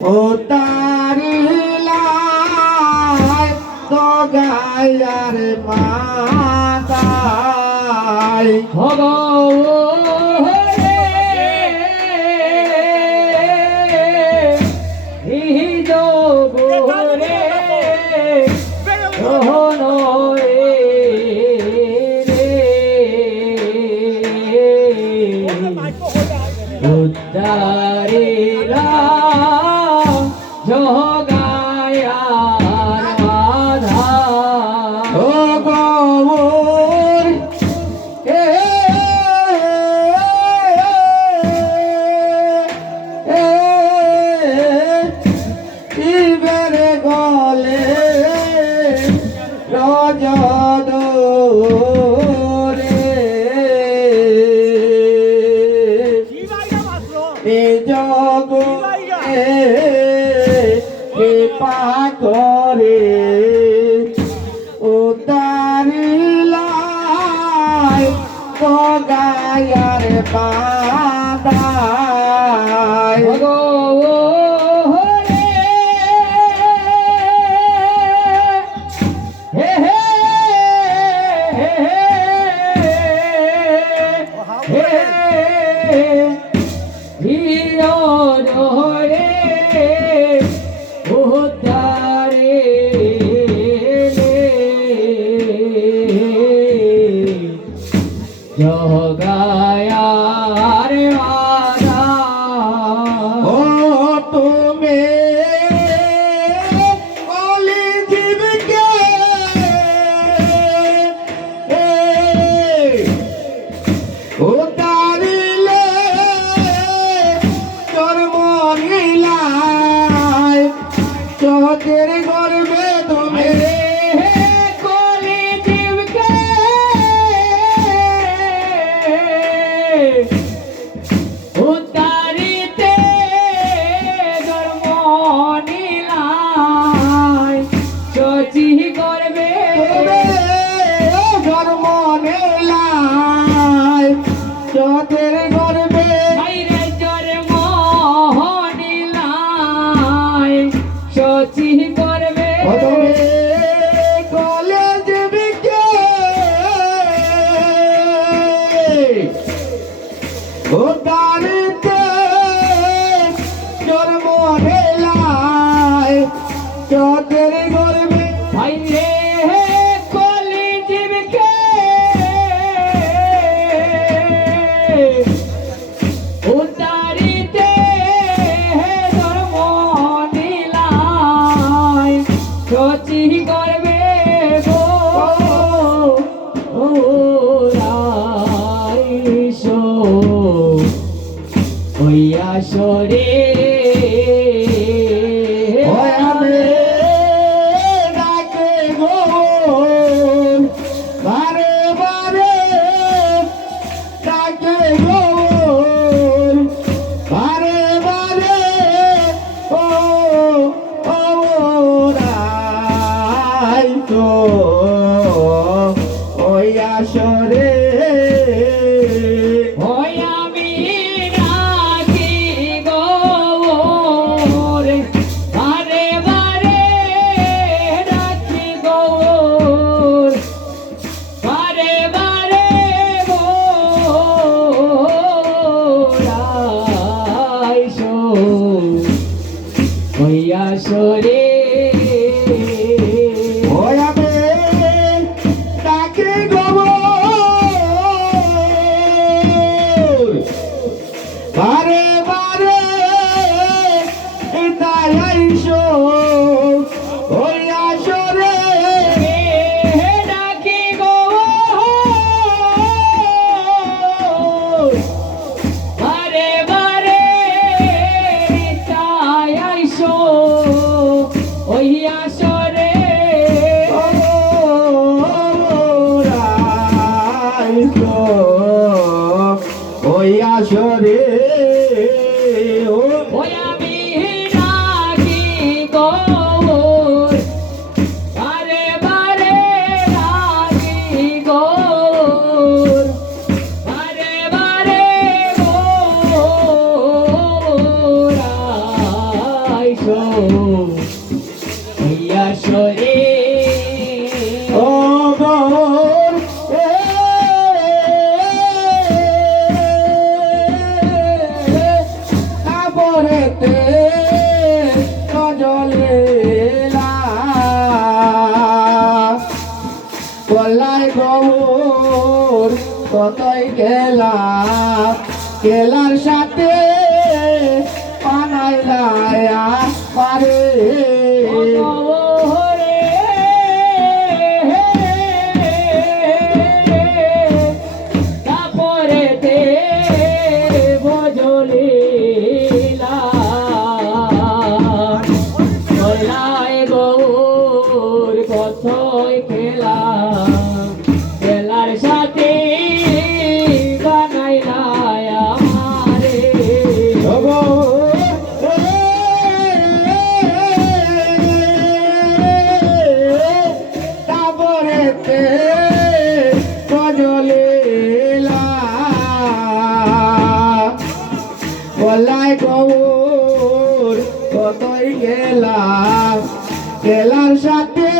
ও তারিলায় তো গায়ার মাতায় উদ্দারিলা জগায়ার বাধা ও গৌর ইবেরে গলে রজদ জগ কৃপা করে উদারিলায় তো গায়ার বাদায় জগায়ার বাধা ও তুমি বলি জীবকে ও তারিলে জন্ম নিলায় চোখের গর্বে তুমি উদ্দারিতে জন্ম নিলায় শচী করবে জন্ম নিলায় চোখের গর্বে বাইরে জন্ম নিলায় শচী করবে কলেজ বিকে ও দারিতে জন্ম নিলায় চোখের গর্বে বাইরে কলি জীবকে উদ্দারিতে ধর্ম নিলায় শচী করবে গো রাইশো ওই আসরে ওয়াবে ডাকে গো বারে বারে ডাকে গো বারে বারে ও ও রাই তো ওই আসরে ওই আমি রাখি গৌর বারে বারে রাখি গৌর বারে বারে গৌরাইশো ওই আসরে ওয়াবে ডাকে গো বারে বারে দায়াইশো ওই আসরে ডাকি গৌর বারে বারে চাই আইসো আইসো হইয়া সরে ও গৌর তারপরেতে সজলে কলাই গৌর কতই গেলা গেলার সাথে পানাইলায়া পারে ওরে তারপরেতে বজলিলা কলাই গৌর কতই খেলা খেলার সাথে বানাইলা আমারে তারপরেতে সজলেলা গলায় গৌর কতই গেলা গেলার সাথে